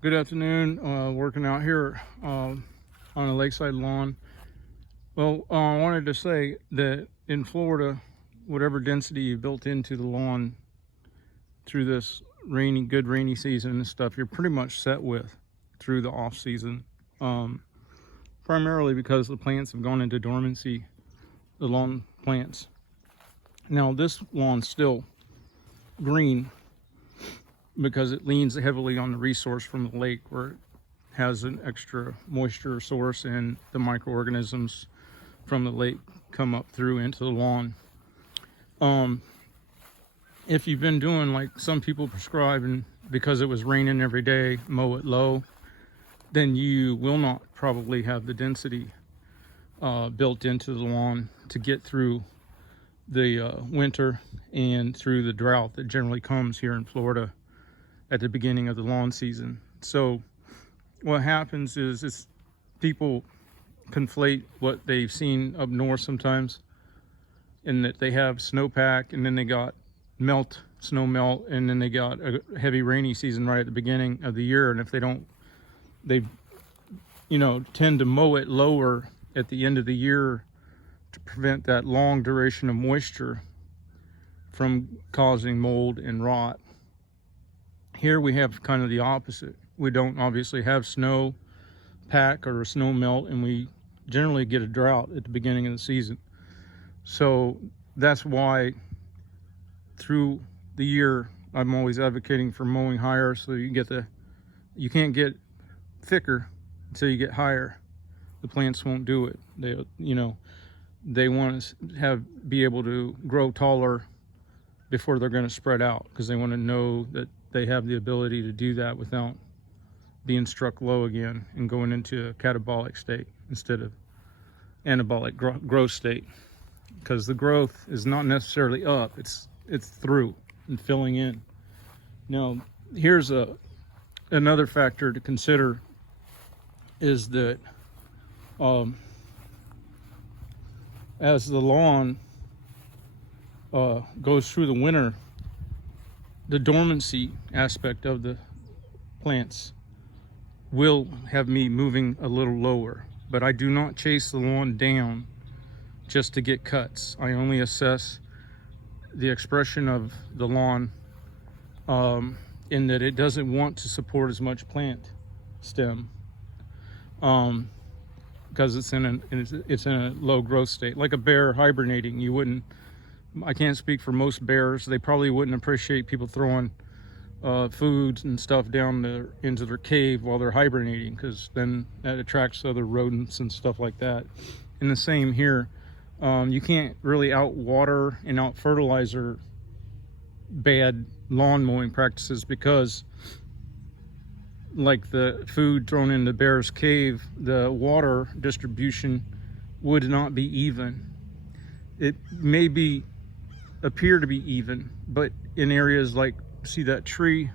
Good afternoon. Working out here on a lakeside lawn. Well, I wanted to say that in Florida, whatever density you built into the lawn through this good rainy season and stuff, you're pretty much set with through the off season. Primarily because the plants have gone into dormancy, the lawn plants. Now this lawn's still green because it leans heavily on the resource from the lake, where it has an extra moisture source and the microorganisms from the lake come up through into the lawn. If you've been doing like some people prescribe, and because it was raining every day, mow it low, then you will not probably have the density built into the lawn to get through the winter and through the drought that generally comes here in Florida at the beginning of the lawn season. So what happens is people conflate what they've seen up north sometimes, in that they have snowpack and then they got snow melt, and then they got a heavy rainy season right at the beginning of the year. And if they don't, they tend to mow it lower at the end of the year to prevent that long duration of moisture from causing mold and rot. Here we have kind of the opposite. We don't obviously have snow pack or a snow melt, and we generally get a drought at the beginning of the season. So that's why through the year I'm always advocating for mowing higher, so you can't get thicker until you get higher. The plants won't do it. They want to be able to grow taller before they're going to spread out, because they want to know that they have the ability to do that without being struck low again and going into a catabolic state instead of anabolic growth state. Because the growth is not necessarily up, it's through and filling in. Now here's another factor to consider, is that as the lawn goes through the winter, the dormancy aspect of the plants will have me moving a little lower. But I do not chase the lawn down just to get cuts. I only assess the expression of the lawn, in that it doesn't want to support as much plant stem, because it's in a low growth state, like a bear hibernating. I can't speak for most bears. They probably wouldn't appreciate people throwing foods and stuff down into their cave while they're hibernating, because then that attracts other rodents and stuff like that. And the same here. You can't really out water and out fertilizer bad lawn mowing practices, because like the food thrown in the bear's cave, the water distribution would not be even. It may appear to be even, but in areas like, see that tree,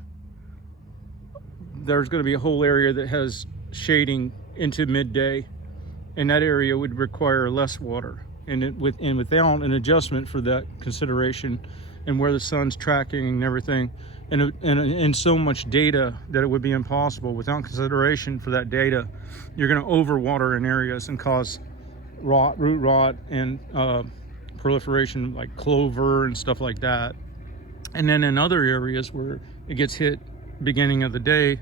there's going to be a whole area that has shading into midday, and that area would require less water. And without an adjustment for that consideration, and where the sun's tracking and everything, and so much data, that it would be impossible. Without consideration for that data, you're going to overwater in areas and cause root rot and proliferation, like clover and stuff like that. And then in other areas where it gets hit beginning of the day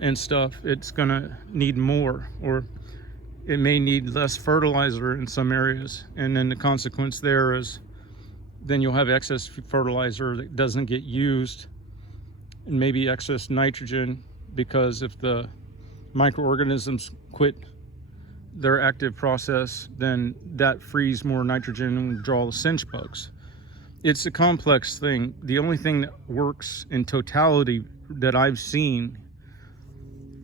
and stuff, it's going to need more, or it may need less fertilizer in some areas. And then the consequence there is then you'll have excess fertilizer that doesn't get used, and maybe excess nitrogen, because if the microorganisms quit their active process, then that frees more nitrogen and draw the cinch bugs. It's a complex thing. The only thing that works in totality that I've seen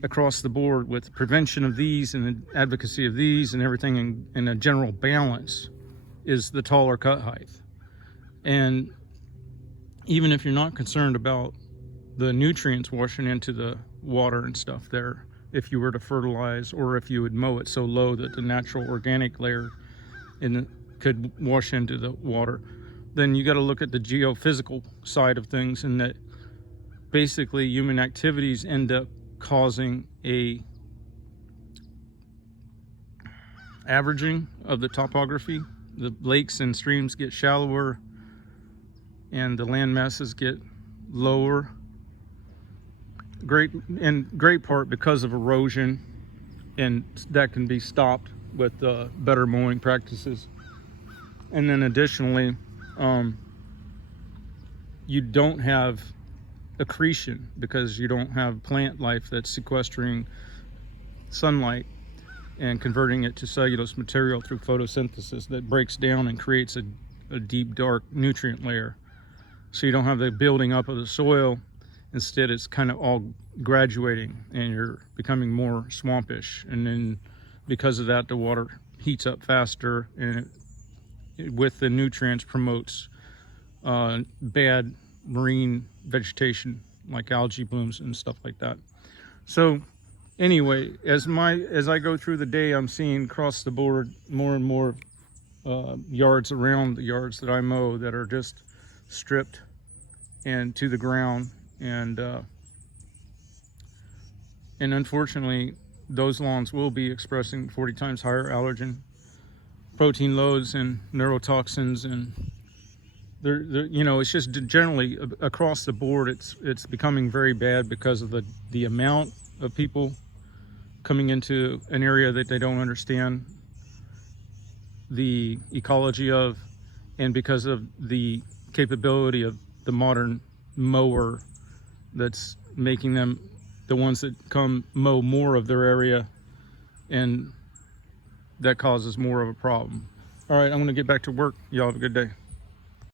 across the board with prevention of these and the advocacy of these and everything in a general balance is the taller cut height. And even if you're not concerned about the nutrients washing into the water and stuff there, if you were to fertilize, or if you would mow it so low that the natural organic layer could wash into the water, then you got to look at the geophysical side of things, and that basically human activities end up causing a averaging of the topography. The lakes and streams get shallower and the land masses get lower. In great part because of erosion, and that can be stopped with better mowing practices. And then additionally, you don't have accretion because you don't have plant life that's sequestering sunlight and converting it to cellulose material through photosynthesis that breaks down and creates a deep, dark nutrient layer. So you don't have the building up of the soil. Instead, it's kind of all graduating and you're becoming more swampish. And then because of that, the water heats up faster, and with the nutrients promotes bad marine vegetation like algae blooms and stuff like that. So anyway, as I go through the day, I'm seeing across the board more and more yards around the yards that I mow that are just stripped and to the ground, and unfortunately those lawns will be expressing 40 times higher allergen protein loads and neurotoxins, and they're you know, it's just generally across the board it's becoming very bad because of the amount of people coming into an area that they don't understand the ecology of, and because of the capability of the modern mower that's making them the ones that come mow more of their area, and that causes more of a problem. All right, I'm going to get back to work. Y'all have a good day.